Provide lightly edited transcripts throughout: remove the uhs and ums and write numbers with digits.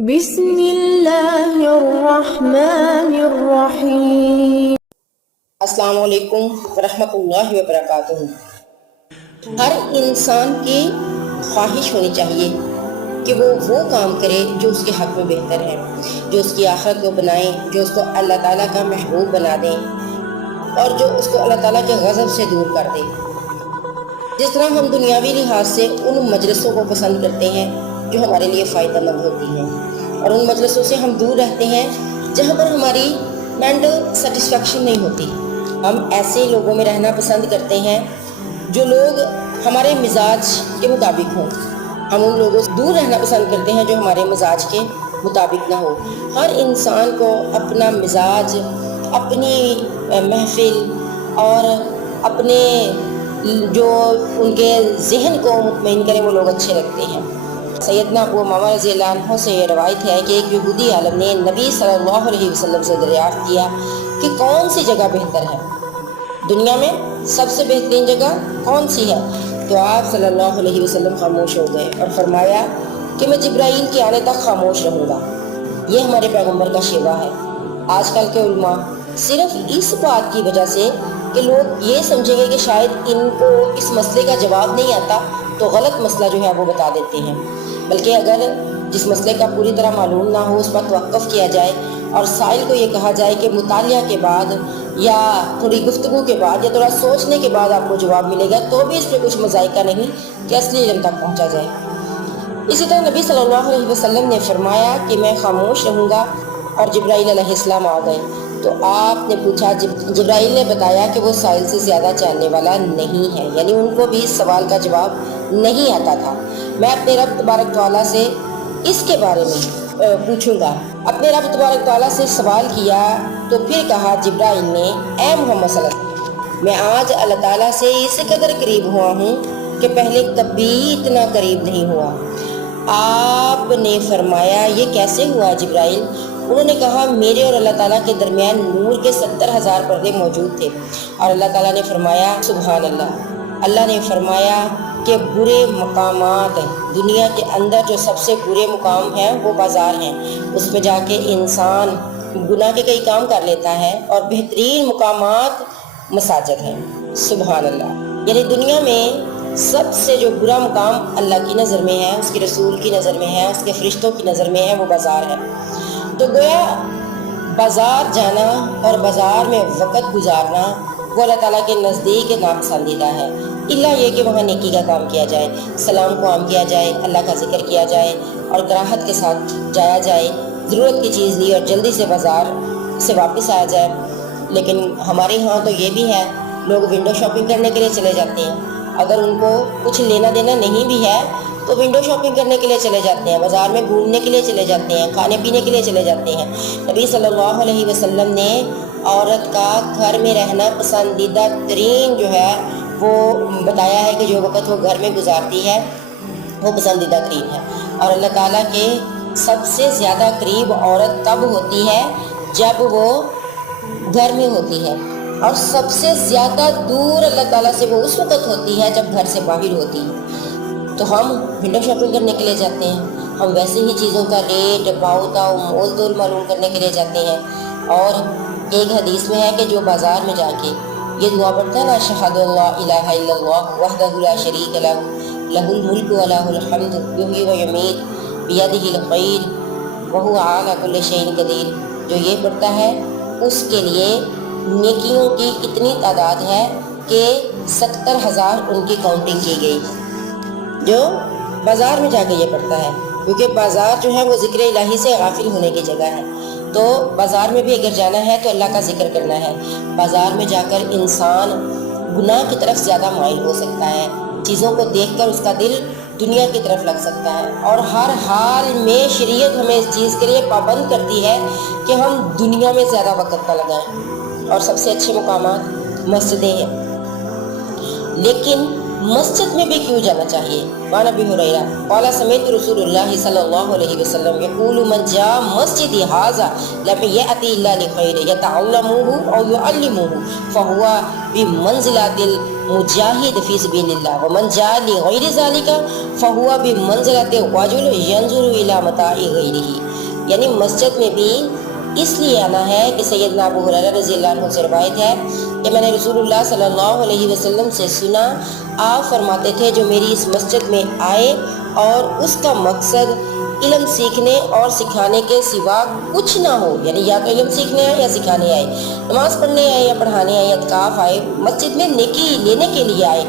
بسم اللہ الرحمن الرحیم۔ السلام علیکم ورحمۃ اللہ وبرکاتہ۔ ہر انسان کی خواہش ہونی چاہیے کہ وہ کام کرے جو اس کے حق میں بہتر ہے، جو اس کی آخرت کو بنائے، جو اس کو اللہ تعالیٰ کا محبوب بنا دیں اور جو اس کو اللہ تعالیٰ کے غضب سے دور کر دے۔ جس طرح ہم دنیاوی لحاظ سے ان مجلسوں کو پسند کرتے ہیں جو ہمارے لیے فائدہ مند ہوتی ہیں، اور ان مجلسوں سے ہم دور رہتے ہیں جہاں پر ہماری مینٹل سیٹسفیکشن نہیں ہوتی۔ ہم ایسے لوگوں میں رہنا پسند کرتے ہیں جو لوگ ہمارے مزاج کے مطابق ہوں۔ ہم ان لوگوں سے دور رہنا پسند کرتے ہیں جو ہمارے مزاج کے مطابق نہ ہو۔ ہر انسان کو اپنا مزاج، اپنی محفل اور اپنے جو ان کے ذہن کو مطمئن کریں وہ لوگ اچھے لگتے ہیں۔ سیدنا ابو امامہ رضی اللہ عنہ سے یہ روایت ہے کہ ایک یہودی عالم نے نبی صلی اللہ علیہ وسلم سے دریافت کیا کہ کون سی جگہ بہتر ہے، دنیا میں سب سے بہترین جگہ کون سی ہے؟ تو آپ صلی اللہ علیہ وسلم خاموش ہو گئے اور فرمایا کہ میں جبرائیل کے آنے تک خاموش رہوں گا۔ یہ ہمارے پیغمبر کا شیوا ہے۔ آج کل کے علماء صرف اس بات کی وجہ سے کہ لوگ یہ سمجھیں گے کہ شاید ان کو اس مسئلے کا جواب نہیں آتا تو غلط مسئلہ جو ہے وہ بتا دیتے ہیں، بلکہ اگر جس مسئلے کا پوری طرح معلوم نہ ہو اس پر توقف کیا جائے اور سائل کو یہ کہا جائے کہ مطالعہ کے بعد یا تھوڑی گفتگو کے بعد یا تھوڑا سوچنے کے بعد آپ کو جواب ملے گا، تو بھی اس میں کچھ مذائقہ نہیں کہ اصلی علم تک پہنچا جائے۔ اسی طرح نبی صلی اللہ علیہ وسلم نے فرمایا کہ میں خاموش رہوں گا، اور جبرائیل علیہ السلام آ گئے تو آپ نے پوچھا، جبرائیل نے بتایا کہ وہ سائل سے زیادہ جاننے والا نہیں ہے، یعنی ان کو بھی اس سوال کا جواب نہیں آتا تھا۔ میں اپنے رب تبارک تعالیٰ سے اس کے بارے میں پوچھوں گا۔ اپنے رب تبارک تعالیٰ سے سوال کیا تو پھر کہا جبرائیل نے، اے محمد صلی اللہ علیہ وسلم، میں آج اللہ تعالیٰ سے اس قدر قریب ہوا ہوں کہ پہلے کبھی اتنا قریب نہیں ہوا۔ آپ نے فرمایا یہ کیسے ہوا جبرائیل؟ انہوں نے کہا میرے اور اللہ تعالیٰ کے درمیان نور کے 70,000 پردے موجود تھے، اور اللہ تعالیٰ نے فرمایا سبحان اللہ۔ اللہ نے فرمایا کہ برے مقامات، دنیا کے اندر جو سب سے برے مقام ہیں وہ بازار ہیں، اس میں جا کے انسان گناہ کے کئی کام کر لیتا ہے، اور بہترین مقامات مساجد ہیں۔ سبحان اللہ۔ یعنی دنیا میں سب سے جو برا مقام اللہ کی نظر میں ہے، اس کے رسول کی نظر میں ہے، اس کے فرشتوں کی نظر میں ہے، وہ بازار ہے۔ تو گویا بازار جانا اور بازار میں وقت گزارنا وہ اللہ تعالیٰ کے نزدیک ناپسندیدہ ہے، الا یہ کہ وہاں نیکی کا کام کیا جائے، سلام کو عام کیا جائے، اللہ کا ذکر کیا جائے اور کراہت کے ساتھ جایا جائے، ضرورت کی چیز لی اور جلدی سے بازار سے واپس آیا جائے۔ لیکن ہمارے ہاں تو یہ بھی ہے، لوگ ونڈو شاپنگ کرنے کے لیے چلے جاتے ہیں، اگر ان کو کچھ لینا دینا نہیں بھی ہے تو ونڈو شاپنگ کرنے کے لیے چلے جاتے ہیں، بازار میں گھومنے کے لیے چلے جاتے ہیں، کھانے پینے کے لیے چلے جاتے ہیں۔ نبی صلی اللہ علیہ وسلم نے عورت کا گھر میں رہنا پسندیدہ ترین جو ہے وہ بتایا ہے کہ جو وقت وہ گھر میں گزارتی ہے وہ پسندیدہ ترین ہے، اور اللہ تعالیٰ کے سب سے زیادہ قریب عورت تب ہوتی ہے جب وہ گھر میں ہوتی ہے، اور سب سے زیادہ دور اللہ تعالیٰ سے وہ اس وقت ہوتی ہے جب گھر سے باہر ہوتی ہے۔ تو ہم ونڈو شاپنگ کرنے کے لیے جاتے ہیں، ہم ویسے ہی چیزوں کا ریٹ بھاؤ تاؤ مول تول معلوم کرنے کے لیے جاتے ہیں، اور ایک حدیث میں ہے کہ جو بازار میں جا کے یہ دعا پڑھتا ہے نا، اشہد اللہ الہ الا اللہ وحدہ لا شریک لہ لہ الملک و لہ الحمد یحیی و یمیت بیدہ الخیر وہو علی کل شیء قدیر، جو یہ پڑھتا ہے اس کے لیے نیکیوں کی اتنی تعداد ہے کہ 70,000 ان کی کاؤنٹنگ کی گئی، جو بازار میں جا کے یہ پڑھتا ہے، کیونکہ بازار جو ہے وہ ذکر الہی سے غافل ہونے کی جگہ ہے۔ تو بازار میں بھی اگر جانا ہے تو اللہ کا ذکر کرنا ہے۔ بازار میں جا کر انسان گناہ کی طرف زیادہ مائل ہو سکتا ہے، چیزوں کو دیکھ کر اس کا دل دنیا کی طرف لگ سکتا ہے، اور ہر حال میں شریعت ہمیں اس چیز کے لیے پابند کرتی ہے کہ ہم دنیا میں زیادہ وقت نہ لگائیں، اور سب سے اچھے مقامات مسجدیں ہیں۔ لیکن مسجد میں بھی کیوں جانا چاہیے؟ وعن ابی ہریرہ قال سمعت رسول اللہ صلی اللہ علیہ وسلم یقول من جاء مسجد ھذا لم یأت الا لخیر یتعلمہ او یعلمہ فہو بمنزلۃ المجاہد فی سبیل اللہ ومن جاء لغیر ذلک فہو بمنزلۃ الرجل ینظر الی متاع غیرہ۔ یعنی مسجد میں بھی اس لیے آنا ہے کہ سیدنا ابو ہریرہ رضی اللہ عنہ سے روایت ہے کہ میں نے رسول اللہ صلی اللہ علیہ وسلم سے سنا، آپ فرماتے تھے جو میری اس مسجد میں آئے اور اس کا مقصد علم سیکھنے اور سکھانے کے سوا کچھ نہ ہو، یعنی یا تو علم سیکھنے آئے یا سکھانے آئے، نماز پڑھنے آئے یا پڑھانے آئے، اعتکاف آئے، مسجد میں نیکی لینے کے لیے آئے،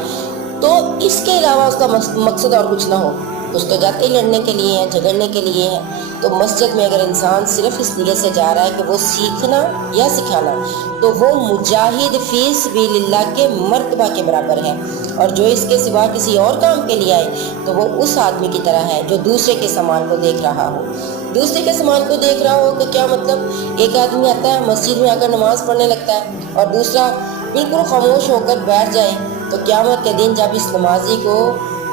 تو اس کے علاوہ اس کا مقصد اور کچھ نہ ہو۔ کچھ تو جاتے ہی لڑنے کے لیے ہیں، جھگڑنے کے لیے ہیں، تو مسجد میں اگر انسان صرف اس نیت سے جا رہا ہے کہ وہ سیکھنا یا سکھانا، تو وہ مجاہد فی سبیل اللہ کے مرتبہ کے برابر ہے، اور جو اس کے سوا کسی اور کام کے لیے آئے تو وہ اس آدمی کی طرح ہے جو دوسرے کے سامان کو دیکھ رہا ہو۔ دوسرے کے سامان کو دیکھ رہا ہو تو کیا مطلب، ایک آدمی آتا ہے مسجد میں آ کر نماز پڑھنے لگتا ہے اور دوسرا بالکل خاموش ہو کر بیٹھ جائے، تو قیامت کے دن جب اس نمازی کو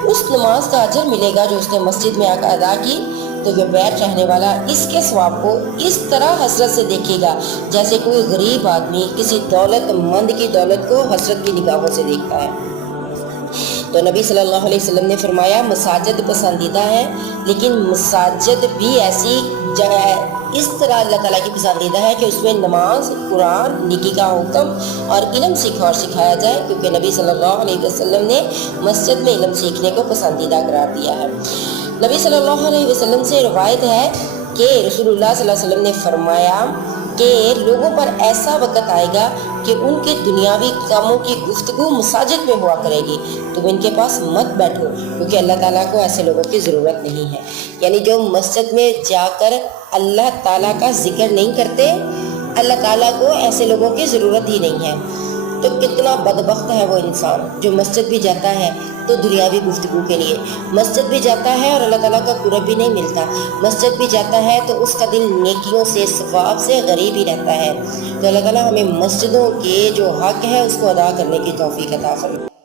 اس نماز کا اجر ملے گا جو اس نے مسجد میں آ کر ادا کی، تو یہ بیٹھ رہنے والا اس کے ثواب کو اس طرح حسرت سے دیکھے گا جیسے کوئی غریب آدمی کسی دولت مند کی دولت کو حسرت کی نگاہوں سے دیکھتا ہے۔ تو نبی صلی اللہ علیہ وسلم نے فرمایا مساجد پسندیدہ ہے، لیکن مساجد بھی ایسی جگہ ہے، اس طرح اللہ تعالیٰ کی پسندیدہ ہے کہ اس میں نماز، قرآن، نیکی کا حکم اور علم سیکھا اور سکھایا جائے، کیونکہ نبی صلی اللہ علیہ وسلم نے مسجد میں علم سیکھنے کو پسندیدہ قرار دیا ہے۔ نبی صلی اللہ علیہ وسلم سے روایت ہے کہ رسول اللہ صلی اللہ علیہ وسلم نے فرمایا کہ لوگوں پر ایسا وقت آئے گا کہ ان کے دنیاوی کاموں کی گفتگو مساجد میں ہوا کرے گی، تم ان کے پاس مت بیٹھو، کیونکہ اللہ تعالیٰ کو ایسے لوگوں کی ضرورت نہیں ہے۔ یعنی جو مسجد میں جا کر اللہ تعالیٰ کا ذکر نہیں کرتے، اللہ تعالیٰ کو ایسے لوگوں کی ضرورت ہی نہیں ہے۔ تو کتنا بدبخت ہے وہ انسان جو مسجد بھی جاتا ہے تو دنیاوی گفتگو کے لیے، مسجد بھی جاتا ہے اور اللہ تعالیٰ کا قرب بھی نہیں ملتا، مسجد بھی جاتا ہے تو اس کا دل نیکیوں سے، ثواب سے غریب ہی رہتا ہے۔ تو اللہ تعالیٰ ہمیں مسجدوں کے جو حق ہے اس کو ادا کرنے کی توفیق عطا فرمائے۔